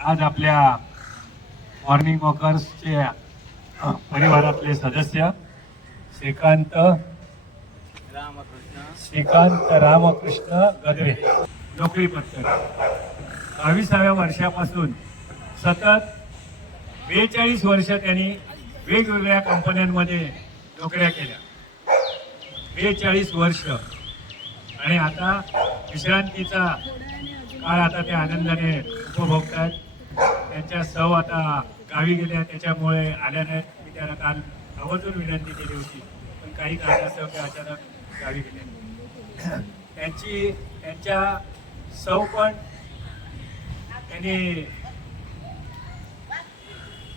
आज आपल्या मॉर्निंग वॉकर्सचे परिवारातले सदस्य श्रीकांत श्रीकांत रामकृष्ण गदरे नोकरी पत्र बावीसाव्या वर्षापासून सतत बेचाळीस वर्ष त्यांनी वेगवेगळ्या कंपन्यांमध्ये नोकऱ्या केल्या. बेचाळीस वर्ष. आणि आता विश्रांतीचा काळ आता ते आनंदाने उपभोगतात त्यांच्या सव आता गावी गेल्या. त्याच्यामुळे आल्या नाहीत मी त्यांना काल आवर्जून विनंती केली होती. पण काही कारणास्तव ते अचानक गावी गेले त्यांची त्यांच्या सव पण त्यांनी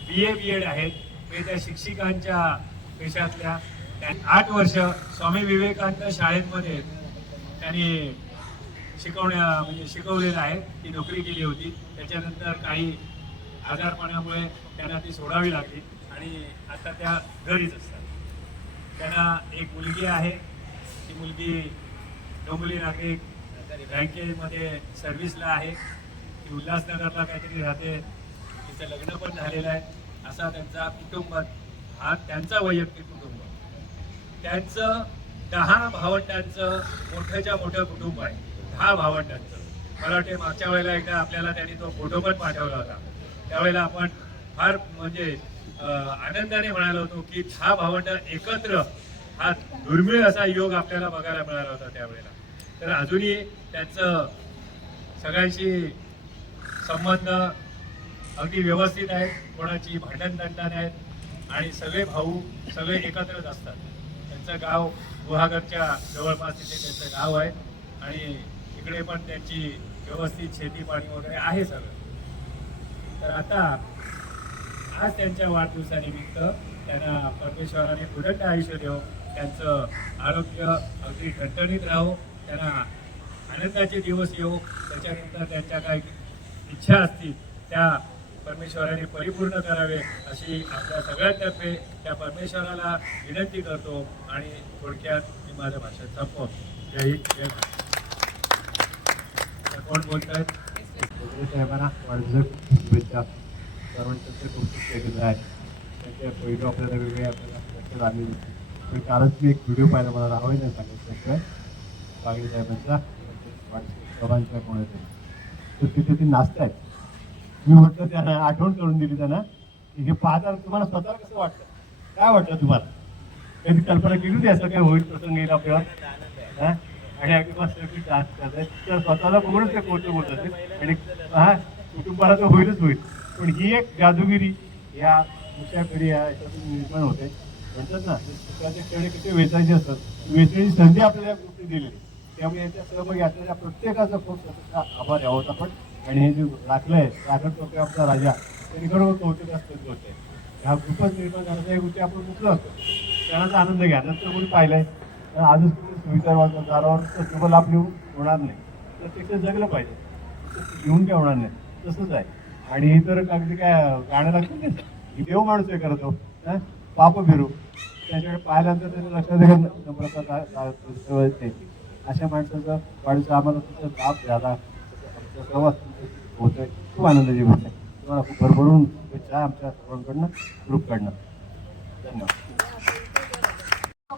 बी ए बी एड आहेत. ते त्या शिक्षिकांच्या पेशातल्या. त्या- आठ वर्ष स्वामी विवेकानंद शाळेमध्ये त्यांनी शिकवण्या म्हणजे शिकवलेलं आहे. ती नोकरी केली होती. त्याच्यानंतर काही आजारपणामुळे त्यांना ती सोडावी लागली आणि आता त्या घरीच असतात. त्यांना एक मुलगी आहे. ती मुलगी डोंबली नागरिक बँकेमध्ये सर्व्हिसला आहे. ती उल्हासनगरला काहीतरी राहते. तिचं लग्न पण झालेलं आहे. असा त्यांचा कुटुंब हा त्यांचा वैयक्तिक कुटुंब. त्यांचं दहा भावंडांचं मोठ्याच्या मोठं कुटुंब आहे. दहा भावंडांचं. मला वाटते मागच्या वेळेला एकदा आपल्याला त्यांनी तो फोटो पण पाठवला होता. त्यावेळेला आपण फार म्हणजे आनंदाने म्हणालो होतो की दहा भावंड एकत्र हा दुर्मिळ असा योग आपल्याला बघायला मिळाला होता त्यावेळेला. तर अजूनही त्यांचं सगळ्यांशी संबंध अगदी व्यवस्थित आहेत कोणाची भांडण दंडा नाहीत आणि सगळे भाऊ सगळे एकत्रच असतात. त्यांचं गाव गुहागरच्या जवळपास तिथे त्यांचं गाव आहे आणि इकडे पण त्यांची व्यवस्थित शेती पाणी वगैरे आहे सगळं. तर आता आज त्यांच्या वाढदिवसानिमित्त त्यांना परमेश्वराने उदंड आयुष्य देव त्यांचं आरोग्य अगदी ठणठणीत राहो. त्यांना आनंदाचे दिवस येऊ त्याच्यानंतर त्यांच्या काही इच्छा असतील त्या परमेश्वराने परिपूर्ण करावे अशी आपल्या सगळ्यांतर्फे त्या परमेश्वराला विनंती करतो आणि थोडक्यात मी माझ्या भाषेत संपवतो. जय हिंद जय कोण बोलत आहेत साहेबांना वाढदिवस शुभेच्छा. सर्वांचं ते कौतुक आहे. त्याच्या पहिलं आपल्याला वेगळे आपल्याला लक्षात आलेली पण कालच मी एक व्हिडिओ पाहिला मला राहावे नाही सांगितलं बागडे साहेबांचा सभांच्या कोणाच्या तर तिथे ती नाचतायत मी म्हटलं त्यांना आठवण करून दिली त्यांना. की हे पाहता तुम्हाला स्वतःला कसं वाटतं काय वाटलं तुम्हाला? कधी कल्पना केली होती असं काय होईल प्रसंग येईल आपल्याला? आणि अगदी मस्त डान्स करतायत तर स्वतःला बघूनच ते कोणतं होत. असेल आणि हा कुटुंबाला तर होईलच होईल. पण ही एक जादूगिरी या दुसऱ्या पिढी या याच्यातून निर्माण होते. म्हणतात ना त्याचे खेळ किती वेचायचे असतात. वेचण्याची संधी आपल्याला गोष्टी दिली त्यामुळे याच्या सहभागी असलेल्या प्रत्येकाचा खूप स्वतःचा आभार यावं आपण. आणि हे जे राखलं आहे राखण टोपे आपला राजा त्यांनी खरोखर कौतुक असतं आहे ह्या खूपच निर्माण झाल्याच्या गोष्टी आपण मुकलो असतो. त्याचा आनंद घ्या. नंतर कोणी पाहिलंय? आहे आजच तुम्ही सुविधा दारावर तर तुम्हाला लाभ घेऊन होणार नाही. तर तिथे जगलं पाहिजे. घेऊन काय होणार नाही. तसंच आहे. आणि इतर तर अगदी काय गाणं लागतं नाही? देव माणूस हे? करतो पाप फिरू. त्याच्याकडे पाहिल्यानंतर त्याच्या लक्षात येईल नम्रता अशा माणसाचा वाढीचा आम्हाला तुमचा लाभ झाला. आमच्या प्रवास होतोय. खूप आनंदाची गोष्ट आहे. तुम्हाला भरभरून शुभेच्छा आमच्या सर्वांकडनं ग्रुपकडनं. धन्यवाद.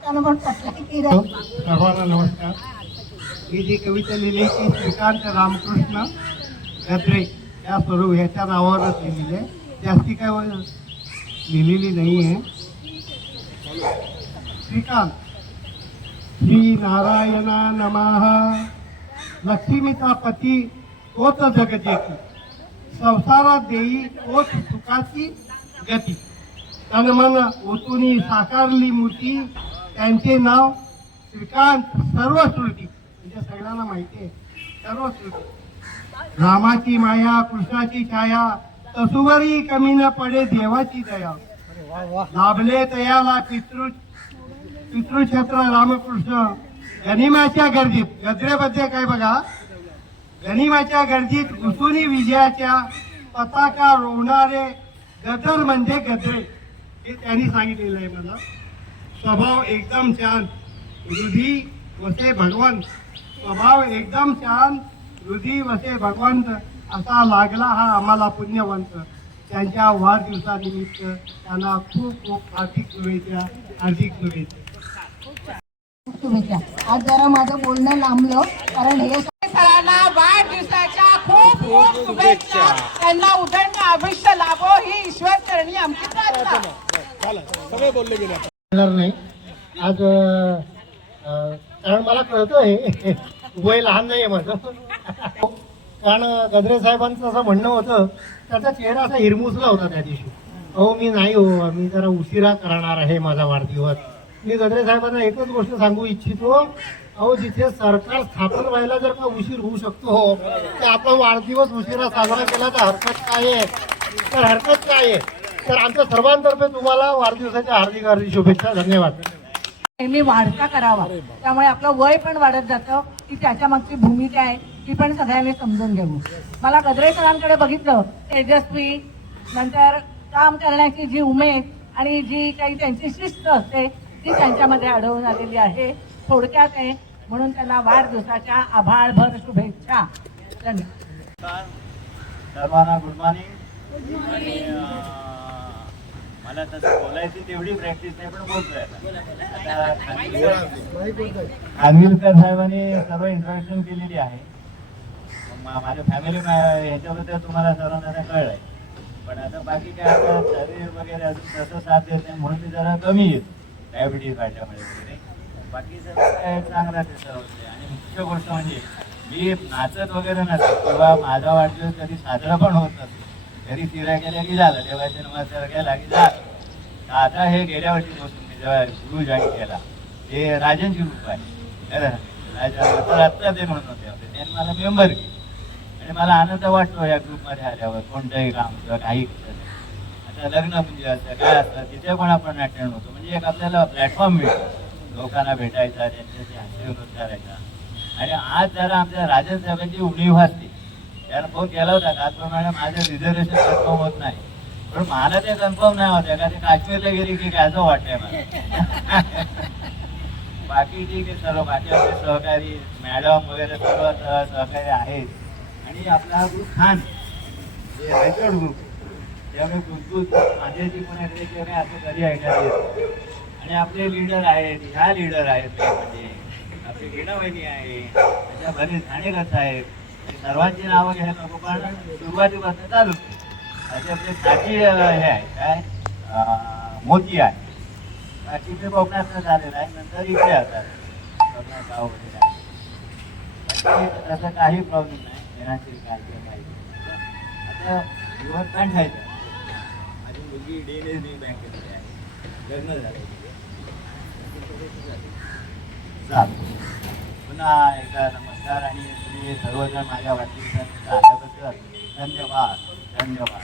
सर्वांना नमस्कार. ही जी कविता लिहिली ती श्रीकांत रामकृष्ण गद्रे या स्वरूप ह्याच्या नावावरच लिहिलेली आहे. जास्ती काय लिहिलेली नाही आहे श्रीकांत. श्री नारायणा नमः. लक्ष्मीचा पती तोच जगजेती. संसारात देई तोच सुखाची गती. तन मन ओतुनी साकारली मूर्ती त्यांचे नाव श्रीकांत सर्व श्रुती. म्हणजे सगळ्यांना माहिती आहे. सर्व श्रुती. रामाची माया कृष्णाची छाया तसुवरी कमी न पडे देवाची दया. लाभले तयाला पितृ पितृक्षेत्र रामकृष्ण. गनिमाच्या गर्दीत गजरेबद्दल काय बघा? गनिमाच्या गर्दीत घुसुनी विजयाच्या पताका रोवणारे गदर म्हणजे गजरे. हे त्यांनी सांगितलेलं आहे मला. स्वभाव एकदम शांत. हृदी वसे भगवंत. स्वभाव एकदम शांत. हृदी वसे भगवंत. असा लागला हा आम्हाला पुण्यवंत. त्यांच्या वाढदिवसानिमित्त त्यांना खूप खूप हार्दिक शुभेच्छा हार्दिक शुभेच्छा. शुभेच्छा. आज जरा माझं बोलणं लांबलं कारण हे सरांना वाढदिवसाच्या खूप खूप शुभेच्छा. त्यांना उदंड आयुष्य लाभो ही ईश्वर चरणी आमची प्रार्थना. येणार नाही. आज कारण मला कळतंय वय लहान नाही आहे माझं. कारण गद्रे साहेबांचं असं म्हणणं होतं त्याचा चेहरा असा हिरमुसला होता त्या दिवशी. अहो मी नाही हो मी जरा उशिरा करणार आहे माझा वाढदिवस. मी गद्रे साहेबांना एकच गोष्ट सांगू इच्छितो. अहो जिथे सरकार स्थापन व्हायला जर का उशीर होऊ शकतो हो तर आपला वाढदिवस उशिरा साजरा केला तर हरकत काय आहे? तर हरकत काय आहे? तर आमच्या सर्वांतर्फे तुम्हाला वाढदिवसाच्या हार्दिक हार्दिक शुभेच्छा धन्यवाद. नेहमी वाढता करावा. त्यामुळे आपलं वय पण वाढत जातं की त्याच्या मागची भूमिका आहे ती पण सगळ्यांनी समजून घेऊ. मला गद्रे सरांकडे बघितलं तेजस्वी नंतर काम करण्याची जी उमेद आणि जी काही त्यांची शिस्त असते ती त्यांच्यामध्ये आढळून आलेली आहे थोडक्यात आहे. म्हणून त्यांना वाढदिवसाच्या आभाळभर शुभेच्छा. धन्यवाद. सर्वांना गुड मॉर्निंग. मला तसं बोलायची तेवढी प्रॅक्टिस नाही पण बोलतोय खानविलकर साहेबांनी सर्व इंट्रोडक्शन केलेली आहे. मा- माझ्या फॅमिली ह्याच्याबद्दल तुम्हाला सर्वांना कळलंय. पण आता बाकी काय आता शरीर वगैरे अजून तसं साथ देत नाही म्हणून मी जरा कमी येतो. डायबिटीज वाढल्यामुळे वगैरे. बाकी सगळं काय चांगलं ते सर्व. आणि मुख्य गोष्ट म्हणजे मी नाचत वगैरे नसतो. किंवा माझा वाढदिवस कधी साजरा पण होत नसतो. घरी फिरा गेल्या की झालं देवाच्या नमाजाला गेला की झालं आता हे गेल्या वर्षीपासून मी जेव्हा गुरु जॉईन केला ते राजनची ग्रुप आहे. राजा आत्ता ते म्हणत होते त्याने त्यांनी मला मेंबर केली. आणि मला आनंद वाटतो या ग्रुपमध्ये आल्यावर कोणतंही काम किंवा काही आता लग्न म्हणजे असं काय असतं तिथे पण आपण अटेंड होतो. म्हणजे एक आपल्याला प्लॅटफॉर्म मिळतो. लोकांना भेटायचा त्यांच्याशी हस्यविनोद करायचा. आणि आज जरा आमच्या राजन साहेबांची उणीव असते. त्याला फोन केला होता. त्याचप्रमाणे माझं रिझर्वेशन कन्फर्म होत नाही. पण मला ते कन्फर्म नाही होत्या का ते काश्मीरला गेली की काय असं वाटतंय मला. बाकी ठीक आहे सर्व. बाकी आपले सहकारी मॅडम वगैरे सर्व सहकारी आहेत. आणि आपला ग्रुप खान जे रेकॉर्ड ग्रुप त्यामुळे गुजगुज माझ्याची कोणाकडे किंवा काही असं कधी ऐकणार येत नाही. आणि आपले लीडर आहेत. ह्या लीडर आहेत. म्हणजे आपली गिणवणी आहे. त्याच्या बरेच ठाणेकर आहेत सर्वांची नावं घ्यायला नको पण सुरुवातीपासून चालू असे आपले काची हे आहे काय? मोती आहे. बाकी ते कोकणातनं झालेलं आहे नंतर इकडे असतात कोकणात गाव वगैरे आहे. तसं काही प्रॉब्लेम नाही येण्याची काळजी पाहिजे आता दिवस पॅन्ट खायचं माझी मुलगी डी एन एस बी बँकेमध्ये आहे. लग्न झालं चालेल पुन्हा एकदा नमस्कार आणि तुम्ही सर्वजण माझ्या वाढदिवसात आल्याबद्दल धन्यवाद. धन्यवाद.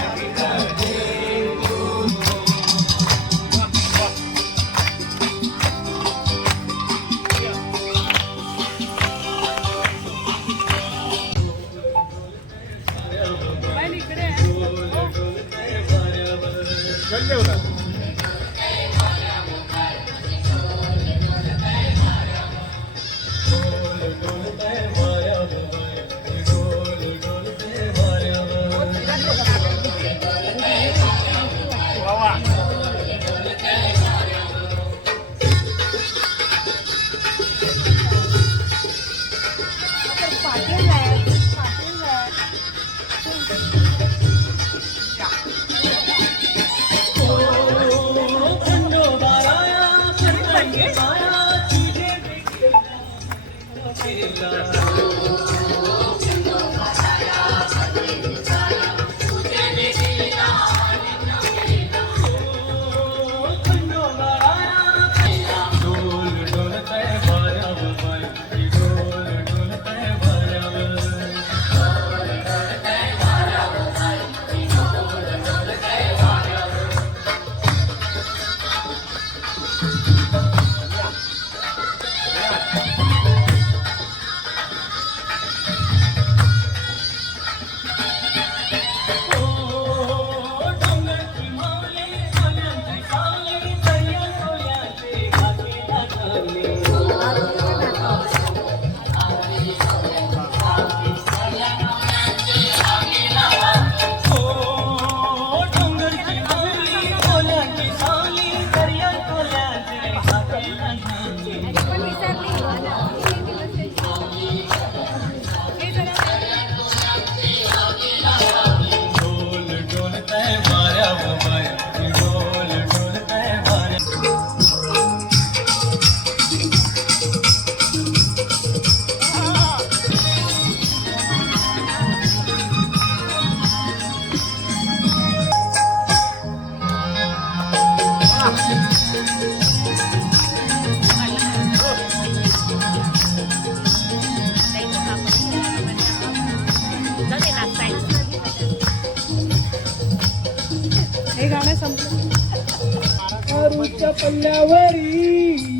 हा पल्ल्यावरी.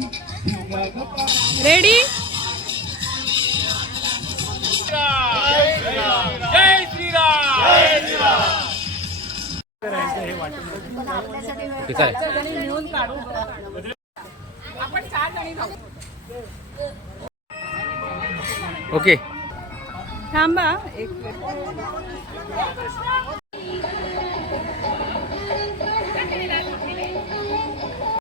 रेडी ठीक आहे ओके थांबा. एक